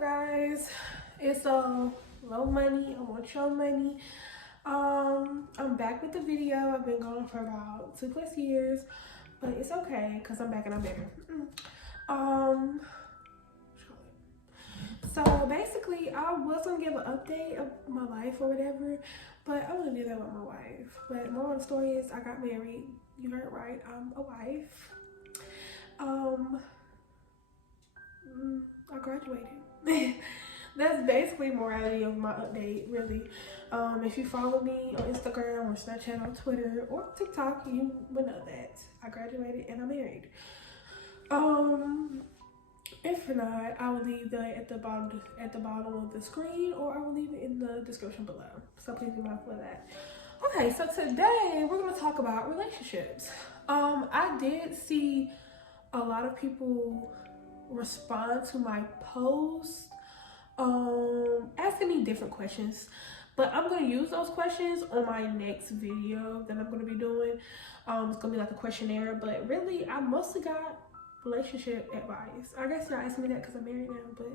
up, guys? It's low money. I want your money. I'm back with the video. I've been gone for about 2+ years, but it's okay because I'm back and I'm better. Um, so basically, I was gonna give an update of my life or whatever, but I wouldn't do that with my wife. But more of the story is, I got married. You heard right. I'm a wife. I graduated. That's basically morality of my update, really. If you follow me on Instagram or Snapchat or Twitter or TikTok, you would know that I graduated and I'm married. If not, I will leave that at the bottom of the screen, or I will leave it in the description below. So please be mindful of that. Okay, so today we're gonna talk about relationships. I did see a lot of people respond to my post asking me different questions, but I'm going to use those questions on my next video that I'm going to be doing. It's going to be like a questionnaire, but really I mostly got relationship advice. I guess y'all asking me that because I'm married now, but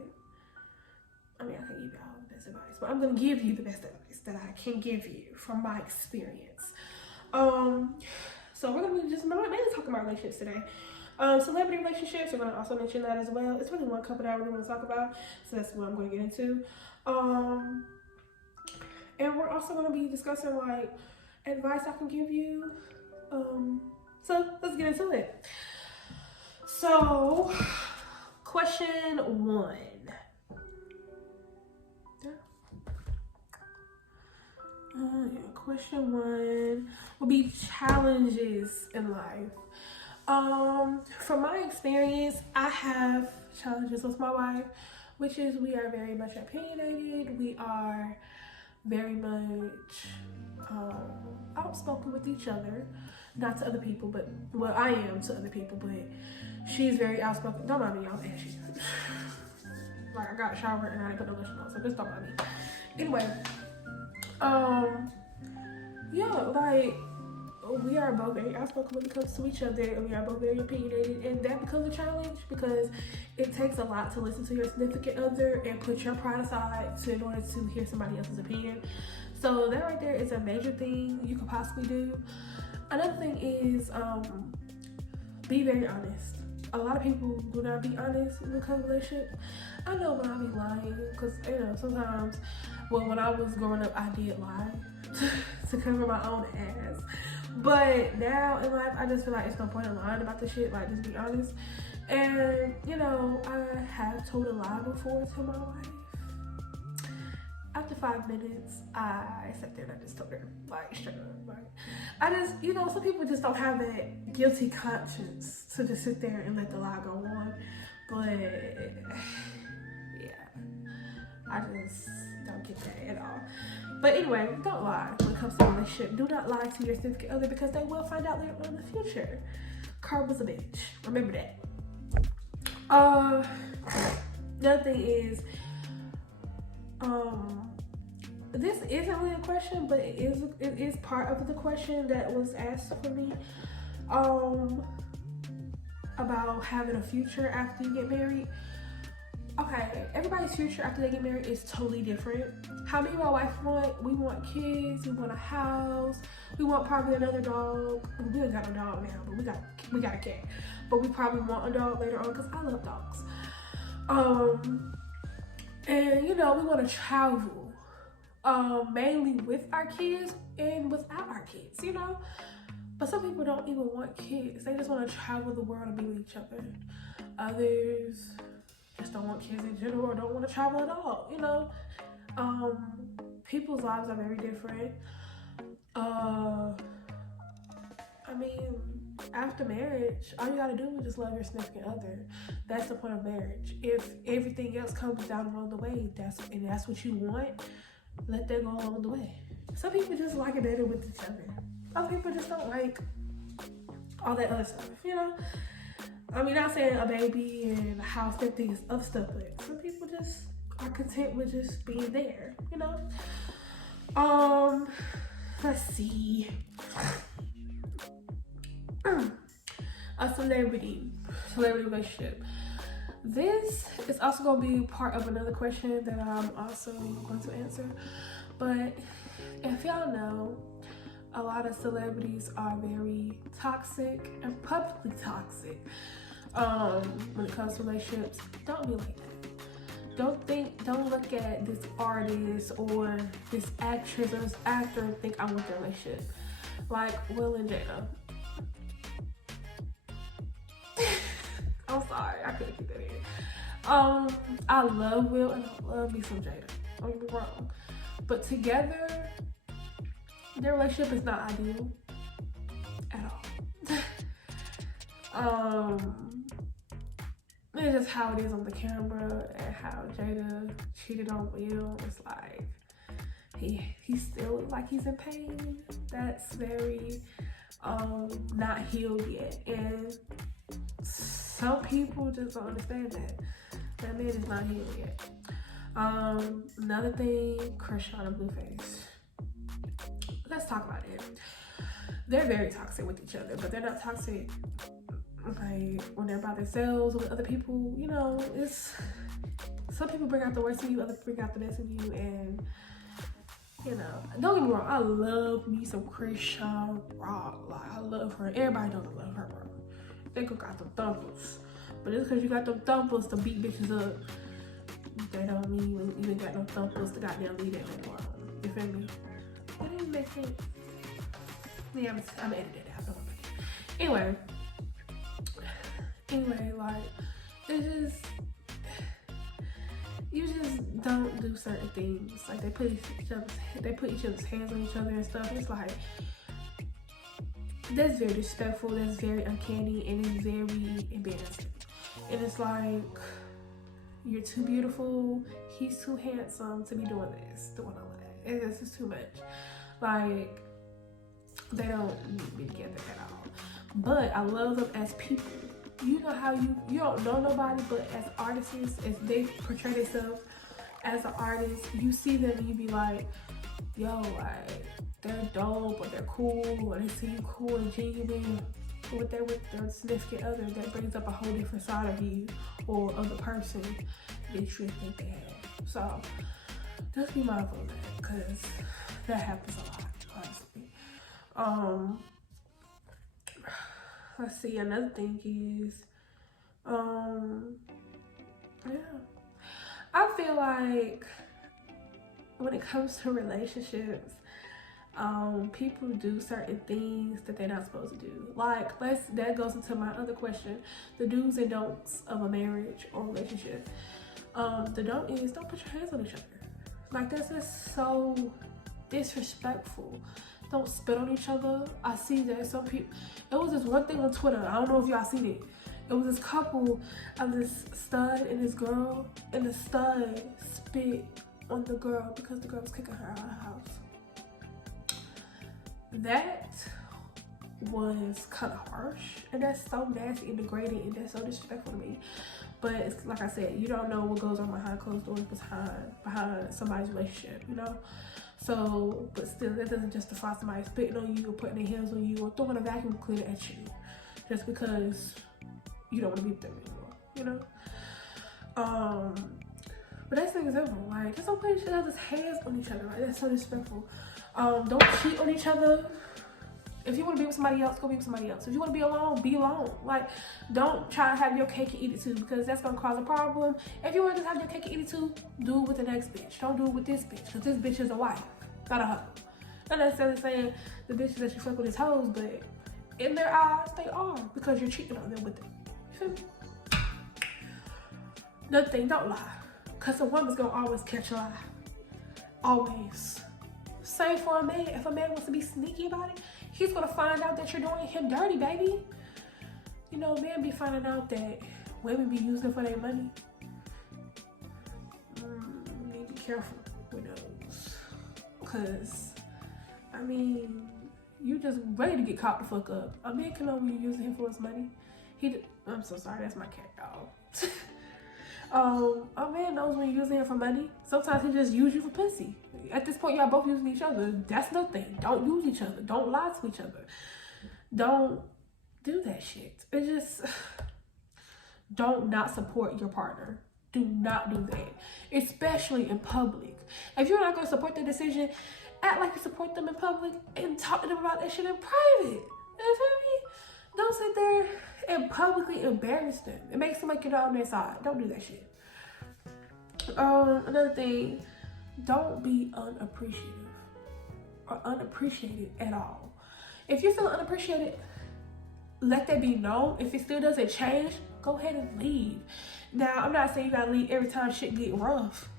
I mean, I can give y'all the best advice, but I'm going to give you the best advice that I can give you from my experience. So we're going to be just mainly talking about relationships today. Celebrity relationships, we're going to also mention that as well. It's really one couple that I really want to talk about, so that's what I'm going to get into. And we're also going to be discussing like advice I can give you. So let's get into it. So, question one. Question one will be challenges in life. From my experience, I have challenges with my wife, which is we are very much opinionated. We are very much outspoken with each other, not to other people, but well, I am to other people, but she's very outspoken. Don't mind me, y'all. Like, I got a shower and I didn't put no lotion on, so just don't mind me. Anyway, yeah, like, we are both very outspoken when it comes to each other, and we are both very opinionated, and that becomes a challenge because it takes a lot to listen to your significant other and put your pride aside in order to hear somebody else's opinion. So that right there is a major thing you could possibly do. Another thing is be very honest. A lot of people do not be honest in a relationship. I know when I be lying, because you know sometimes, well, when I was growing up, I did lie to cover my own ass. But now in life, I just feel like it's no point in lying about this shit. Like, just be honest. And you know, I have told a lie before to my wife. After 5 minutes, I sat there and I just told her, like, straight up, like, I just, you know, some people just don't have that guilty conscience to just sit there and let the lie go on. But yeah, I just don't get that at all. But anyway, don't lie when it comes to a relationship. Do not lie to your significant other because they will find out later on in the future. Karma's a bitch. Remember that. The other thing is, this isn't really a question, but it is part of the question that was asked for me. About having a future after you get married. Okay, everybody's future after they get married is totally different. How me and my wife want? We want kids, we want a house, we want probably another dog. We ain't got no dog now, but we got a cat. But we probably want a dog later on because I love dogs. And you know, we want to travel, mainly with our kids and without our kids, you know. But some people don't even want kids. They just want to travel the world and be with each other. Others just don't want kids in general or don't want to travel at all, you know. People's lives are very different. I mean, after marriage, all you gotta do is just love your significant other. That's the point of marriage. If everything else comes down along the way, that's what you want, let that go along the way. Some people just like it better with each other. Other people just don't like all that other stuff, you know. I mean, not saying a baby and a house, everything is other stuff, but some people just are content with just being there, you know. Let's see. A celebrity relationship. This is also going to be part of another question that I'm also going to answer. But if y'all know, a lot of celebrities are very toxic and publicly toxic. When it comes to relationships, don't be like that. Don't look at this artist or this actress or this actor and think I want their relationship. Like Will and Jada. I'm sorry, I couldn't keep that in. I love Will and I love me some Jada. Don't get me wrong. But together, their relationship is not ideal at all. It's just how it is on the camera and how Jada cheated on Will. It's like he still looks like he's in pain. That's very not healed yet, and some people just don't understand that man is not healed yet. Another thing, Chrisean and Blueface. Let's talk about it. They're very toxic with each other, but they're not toxic like when they're by themselves or with other people. You know, it's some people bring out the worst in you, others bring out the best in you, and you know, don't get me wrong, I love me some Chrisean Rock. Like I love her. Everybody doesn't love her, bro. They got them thumpers, but just because you got them thumpers to beat bitches up, that don't mean you ain't got no thumpers to goddamn leave that man alone. You feel me? That didn't make sense. Yeah, I'm editing it out. Anyway, like, it's just, you just don't do certain things. Like, they put each other's hands on each other and stuff. It's like, that's very disrespectful, that's very uncanny, and it's very embarrassing. And it's like, you're too beautiful, he's too handsome to be doing all of that. It's just too much. Like, they don't need to be together at all. But I love them as people. You know how you don't know nobody, but as artists, as they portray themselves as an artist, you see them and you be like, yo, like, they're dope, or they're cool, or they seem cool and genuine. But with their significant other, that brings up a whole different side of you or of the person that you should think they have. So just be mindful of that, because that happens a lot, honestly. Let's see, another thing is, yeah. I feel like when it comes to relationships, people do certain things that they're not supposed to do. Like, that goes into my other question, the do's and don'ts of a marriage or relationship. The don't is, don't put your hands on each other. Like, that's just so disrespectful. Don't spit on each other. I see that some people, it was this one thing on Twitter, I don't know if y'all seen it. It was this couple of this stud and this girl, and the stud spit on the girl because the girl was kicking her out of the house. That was kind of harsh, and that's so nasty and degrading, and that's so disrespectful to me. But it's like I said, you don't know what goes on behind closed doors behind somebody's relationship, you know? So, but still, that doesn't justify somebody spitting on you or putting their hands on you or throwing a vacuum cleaner at you just because you don't want to be with them anymore, you know? But that's an example. Like, just don't put each other's hands on each other. Right? That's so disrespectful. Don't cheat on each other. If you want to be with somebody else, go be with somebody else. If you want to be alone, be alone. Like, don't try to have your cake and eat it too, because that's going to cause a problem. If you want to just have your cake and eat it too, do it with the next bitch. Don't do it with this bitch, because this bitch is a wife, not a hoe. Not necessarily saying the bitches that you fuck with is hoes, but in their eyes, they are, because you're cheating on them with them. You feel me? Another thing, don't lie, because a woman's going to always catch a lie. Always. Same for a man. If a man wants to be sneaky about it, he's gonna find out that you're doing him dirty, baby. You know, men be finding out that women be using for their money. You need to be careful with those. Cause, I mean, you just ready to get caught the fuck up. A man can know when you're using him for his money. I'm so sorry, that's my cat, y'all. A man knows when you're using him for money. Sometimes he just use you for pussy. At this point, y'all both using each other. That's nothing. Don't use each other. Don't lie to each other. Don't do that shit. It just, don't not support your partner. Do not do that, especially in public. If you're not going to support the decision, act like you support them in public and talk to them about that shit in private. You feel me? Don't sit there and publicly embarrass them. It makes them like you're not on their side. Don't do that shit. Another thing, don't be unappreciative or unappreciated at all. If you feel unappreciated, let that be known. If it still doesn't change, go ahead and leave. Now, I'm not saying you gotta leave every time shit get rough,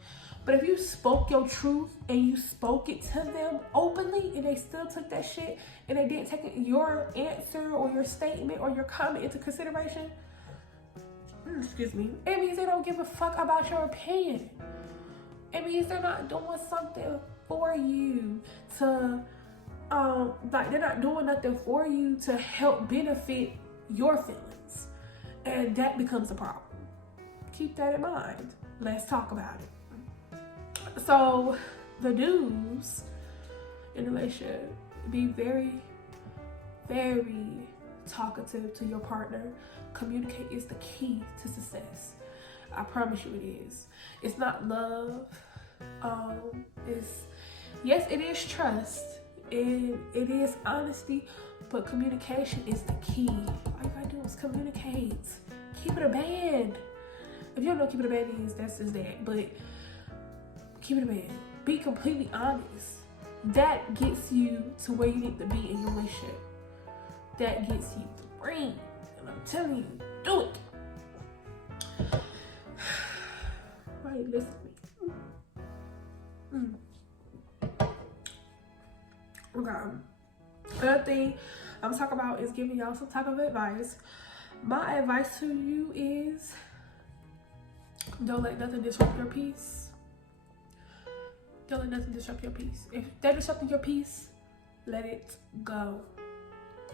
but if you spoke your truth and you spoke it to them openly and they still took that shit and they didn't take your answer or your statement or your comment into consideration, excuse me, it means they don't give a fuck about your opinion. It means they're not doing something for you to, like they're not doing nothing for you to help benefit your feelings. And that becomes a problem. Keep that in mind. Let's talk about it. So, the do's in a relationship, be very, very talkative to your partner. Communicate is the key to success. I promise you it is. It's not love. Yes, it is trust. It is honesty, but communication is the key. All you gotta do is communicate. Keep it a band. If you don't know what keep it a band is, that's just that. But keep it a band. Be completely honest. That gets you to where you need to be in your relationship. That gets you the ring. And I'm telling you, do it. Why you listen to me? Okay. Another thing I'm gonna talk about is giving y'all some type of advice. My advice to you is don't let nothing disrupt your peace. Don't let nothing disrupt your peace. If they're disrupting your peace, let it go.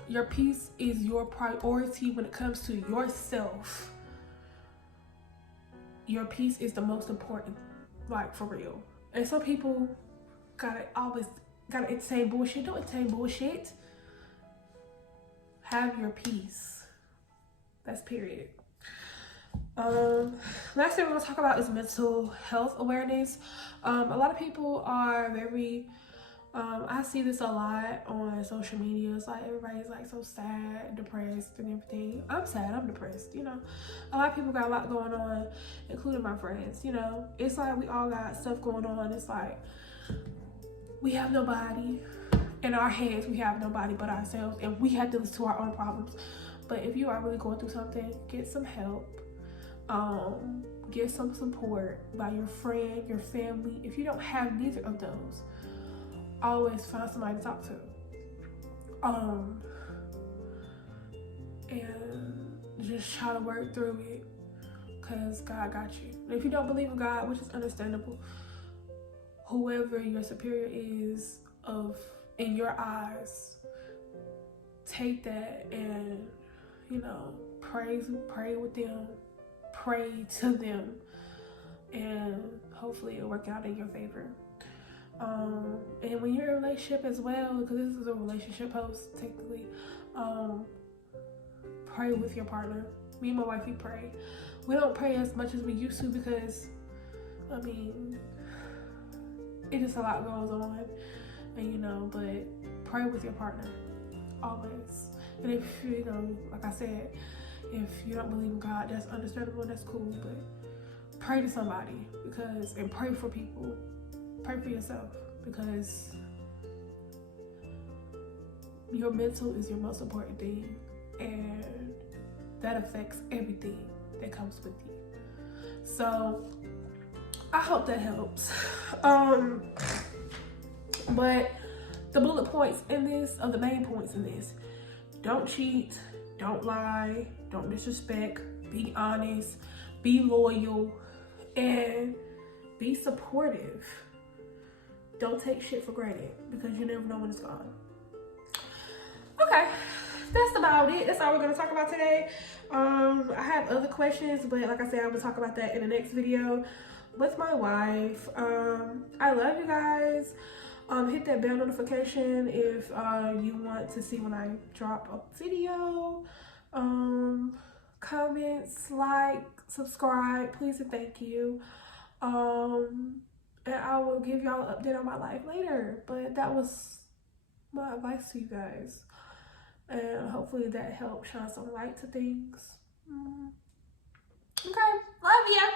Your peace is your priority when it comes to yourself. Your peace is the most important, like for real. And some people gotta entertain bullshit. Don't entertain bullshit. Have your peace. That's period. Last thing we're gonna talk about is mental health awareness. A lot of people are very I see this a lot on social media. It's like everybody's like so sad, depressed and everything. I'm sad, I'm depressed, you know. A lot of people got a lot going on, including my friends, you know. It's like we all got stuff going on. It's like we have nobody in our heads. We have nobody but ourselves, and we have to listen to our own problems. But if you are really going through something, get some help. Get some support by your friend, your family. If you don't have neither of those, always find somebody to talk to. And just try to work through it, because God got you. And if you don't believe in God, which is understandable, whoever your superior is in your eyes, take that and, you know, pray with them, pray to them, and hopefully it'll work out in your favor. And when you're in a relationship as well, because this is a relationship post technically, pray with your partner. Me and my wife, we pray. We don't pray as much as we used to because, I mean, it just a lot goes on, and you know, but pray with your partner, always. And if, you know, like I said, if you don't believe in God, that's understandable, that's cool, but pray to somebody, and pray for people. Pray for yourself, because your mental is your most important thing, and that affects everything that comes with you. So I hope that helps. But the bullet points in this, or the main points in this: don't cheat, don't lie, don't disrespect, be honest, be loyal, and be supportive. Don't take shit for granted, because you never know when it's gone. Okay, that's about it. That's all we're gonna talk about today. I have other questions, but like I said, I will talk about that in the next video with my wife. I love you guys. Hit that bell notification if you want to see when I drop a video. comments, like, subscribe, please and thank you. And I will give y'all an update on my life later. But that was my advice to you guys. And hopefully that helped shine some light to things. Okay, love ya.